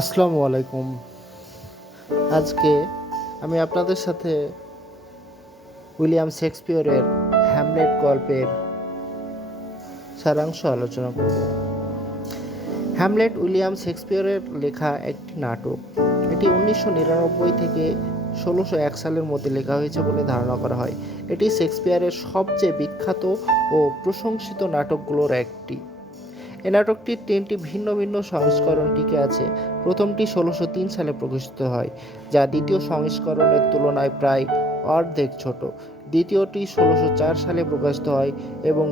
আসসালামু আলাইকুম। আজকে আমি আপনাদের সাথে উইলিয়াম শেক্সপিয়রের হ্যামলেট গল্পের সারাংশ আলোচনা করব। হ্যামলেট উইলিয়াম শেক্সপিয়রের লেখা একটি নাটক। এটি উনিশশো নিরানব্বই থেকে ষোলোশো এক সালের মধ্যে লেখা হয়েছে বলে ধারণা করা হয়। এটি শেক্সপিয়রের সবচেয়ে বিখ্যাত ও প্রশংসিত নাটকগুলোর একটি। এ নাটকটির তিনটি ভিন্ন ভিন্ন সংস্করণ টিকে আছে। প্রথমটি ষোলোশো তিন সালে প্রকাশিত হয়, যা দ্বিতীয় সংস্করণের তুলনায় প্রায় অর্ধেক ছোট। দ্বিতীয়টি ষোলোশো চার সালে প্রকাশিত হয় এবং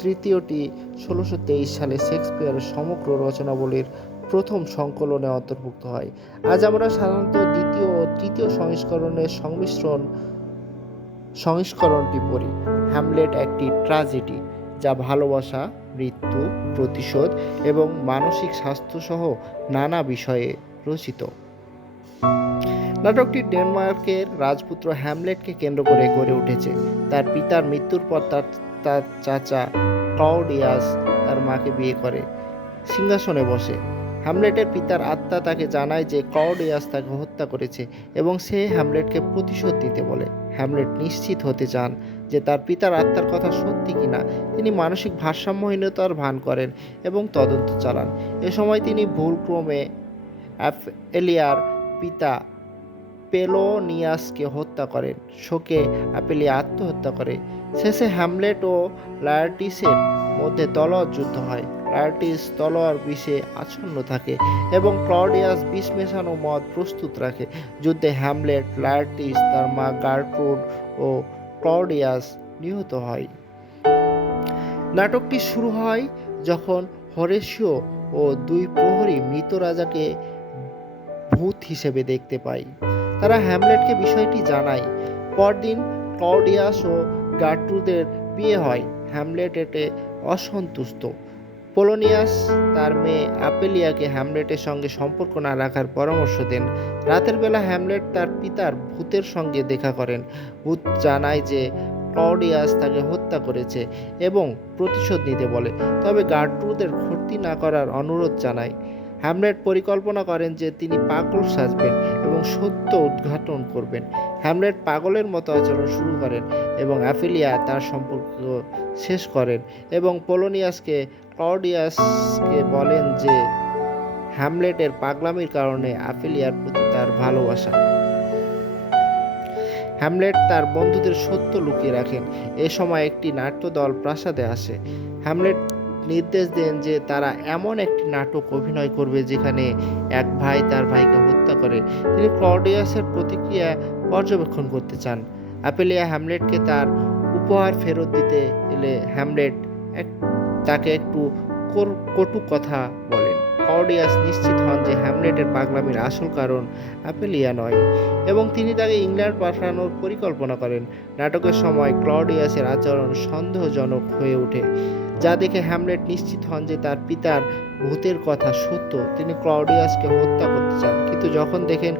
তৃতীয়টি ষোলোশো তেইশ সালে শেক্সপিয়ারের সমগ্র রচনাবলীর প্রথম সংকলনে অন্তর্ভুক্ত হয়। আজ আমরা সাধারণত দ্বিতীয় ও তৃতীয় সংস্করণের সংমিশ্রণ সংস্করণটি পড়ি। হ্যামলেট একটি ট্রাজেডি যা ভালোবাসা মৃত্যু, প্রতিশোধ এবং মানসিক স্বাস্থ্য সহ নানা বিষয়ে রচিত। নাটকটি ডেনমার্কের রাজপুত্র হ্যামলেটকে কেন্দ্র করে গড়ে উঠেছে। তার পিতার মৃত্যুর পর তার তার চাচা ক্লাউডিয়াস তার মাকে বিয়ে করে। সিংহাসনে বসে। হ্যামলেটের পিতার আত্মা তাকে জানায় যে ক্লাউডিয়াস তাকে হত্যা করেছে এবং সে হ্যামলেটকে প্রতিশোধ দিতে বলে। হ্যামলেট নিশ্চিত হতে চান যে তার পিতার আত্মার কথা সত্যি কিনা, তিনি মানসিক ভারসাম্যহীনতার ভান করেন এবং তদন্ত চালান। এ সময় তিনি ভুলক্রমে অ্যাপেলিয়ার পিতা পেলোনিয়াসকে হত্যা করেন। শোকে অ্যাপেলিয়া আত্মহত্যা করে। শেষে হ্যামলেট ও লায়ার্টিসের মধ্যে তলোয়ার যুদ্ধ হয়। লায়ার্টিস তলোয়ার বিষে আচ্ছন্ন থাকে এবং ক্লডিয়াস বিষ মেশানো মদ প্রস্তুত রাখে। যুদ্ধে হ্যামলেট, লায়ার্টিস, তার মা গার্ট্রুড ও ক্লডিয়াস নিহত হয়। নাটকটি শুরু হয় যখন হরেশীয় ও দুই প্রহরী মৃত রাজাকে ভূত হিসেবে দেখতে পায়। তারা হ্যামলেটকে বিষয়টি জানায়। পরদিন ক্লডিয়াস ও গার্ট্রুদের বিয়ে হয়। হ্যামলেট এতে অসন্তুষ্ট। পোলোনিয়াস, তার মেয়ে আপেলিয়াকে হ্যামলেটের সঙ্গে সম্পর্ক না রাখার পরামর্শ দেন। রাতের বেলা হ্যামলেট তার পিতার ভূতের সঙ্গে দেখা করেন। ভূত জানায় যে ক্লডিয়াস তাকে হত্যা করেছে এবং প্রতিশোধ নিতে বলে, তবে গার্ট্রুদের ক্ষতি না করার অনুরোধ জানায়। হ্যামলেট পরিকল্পনা করেন যে তিনি পাগল সাজবেন এবং সত্য উদ্ঘাটন করবেন। হ্যামলেট পাগলের মতো আচরণ শুরু করেন এবং অ্যাফিলিয়া তার সম্পর্ক শেষ করেন এবং পোলোনিয়াসকে ক্লডিয়াসকে বলেন যে হ্যামলেটের পাগলামির কারণে অ্যাফিলিয়ার প্রতি তার ভালোবাসা। হ্যামলেট তার বন্ধুদের সত্য লুকিয়ে রাখেন। এ সময় একটি নাট্যদল প্রাসাদে আসে। হ্যামলেট নির্দেশ দেন যে তারা এমন একটি নাটক অভিনয় করবে যেখানে এক ভাই তার ভাইকে হত্যা করে। তিনি ক্লডিয়াসের প্রতিক্রিয়া পর্যবেক্ষণ করতে চান। অ্যাপেলিয়া হ্যামলেটকে তার উপহার ফেরত দিতে এলে হ্যামলেট এক, তাকে একটু কটু কথা বলেন। ক্লডিয়াস নিশ্চিত হন যে হ্যামলেটের পাগলামির আসল কারণ অ্যাপেলিয়া নয় এবং তিনি তাকে ইংল্যান্ড পাঠানোর পরিকল্পনা করেন। নাটকের সময় ক্লডিয়াসের আচরণ সন্দেহজনক হয়ে ওঠে, যা দেখে হ্যামলেট নিশ্চিত হন যে তার পিতার ভূতের কথা সত্য। তিনি ক্লডিয়াসকে হত্যা করতে চান। কিন্তু যখন দেখেন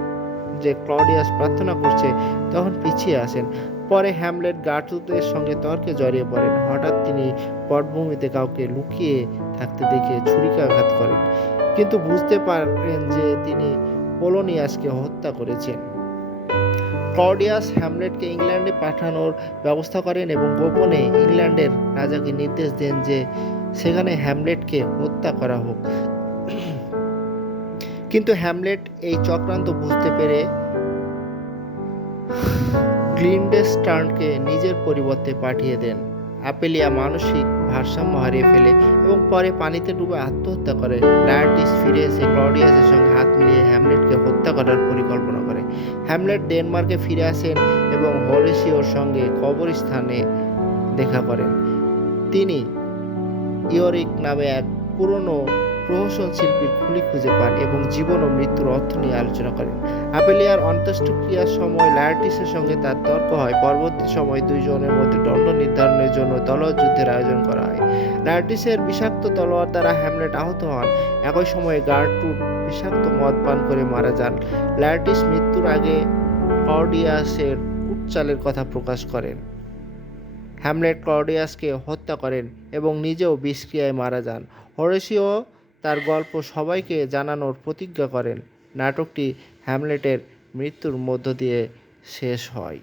যে ক্লডিয়াস প্রার্থনা করছে, তখন পিছিয়ে আসেন। পরে হ্যামলেট গার্টুদের সঙ্গে তর্কে জড়িয়ে পড়েন। হঠাৎ তিনি পটভূমিতে কাউকে লুকিয়ে থাকতে দেখে ছুরিকাঘাত করেন। কিন্তু বুঝতে পারেন যে তিনি পোলোনিয়াসকে হত্যা করেছেন। ক্লডিয়াস হ্যামলেটকে ইংল্যান্ডে পাঠানোর ব্যবস্থা করেন এবং গোপনে ইংল্যান্ডের রাজাকে নির্দেশ দেন যে সেখানে হ্যামলেটকে হত্যা করা হোক। কিন্তু হ্যামলেট এই চক্রান্ত বুঝতে পেরে গ্লিন্ডেস্টার্নকে নিজের পরিবর্তে পাঠিয়ে দেন। অ্যাপেলিয়া মানসিক ভারসাম্য হারিয়ে ফেলে এবং পরে পানিতে ডুবে আত্মহত্যা করে। লায়ার্টিস ফিরে এসে ক্লডিয়াসের সঙ্গে হাত মিলিয়ে হ্যামলেটকে হত্যা করার পরিকল্পনা করে। হ্যামলেট ডেনমার্কে ফিরে আসেন এবং হরেসিওর সঙ্গে কবরস্থানে দেখা করেন। তিনি ইওরিক নামে এক পুরনো প্রহসন শিল্পীর খুলি খুঁজে পান এবং জীবন ও মৃত্যুর অর্থ নিয়ে আলোচনা করেন। আপেলিয়ার অন্ত্যেষ্টিক্রিয়ার সময় লায়ার্টিসের সঙ্গে তার তর্ক হয়। পরবর্তী সময় দুইজনের মধ্যে দণ্ড নির্ধারণের জন্য তলোয়ার যুদ্ধের আয়োজন করা হয়। লায়ার্টিসের বিষাক্ত তলোয়ার দ্বারা হ্যামলেট আহত হন। একই সময়ে গার্ট্রুড বিষাক্ত মদ পান করে মারা যান। লায়ার্টিস মৃত্যুর আগে ক্লডিয়াসের কুটচালের কথা প্রকাশ করেন। হ্যামলেট ক্লডিয়াসকে হত্যা করেন এবং নিজেও বিষক্রিয়ায় মারা যান। হরেসিও তার গল্প সবাইকে জানানোর প্রতিজ্ঞা করেন। নাটকটি হ্যামলেটের মৃত্যুর মধ্য দিয়ে শেষ হয়।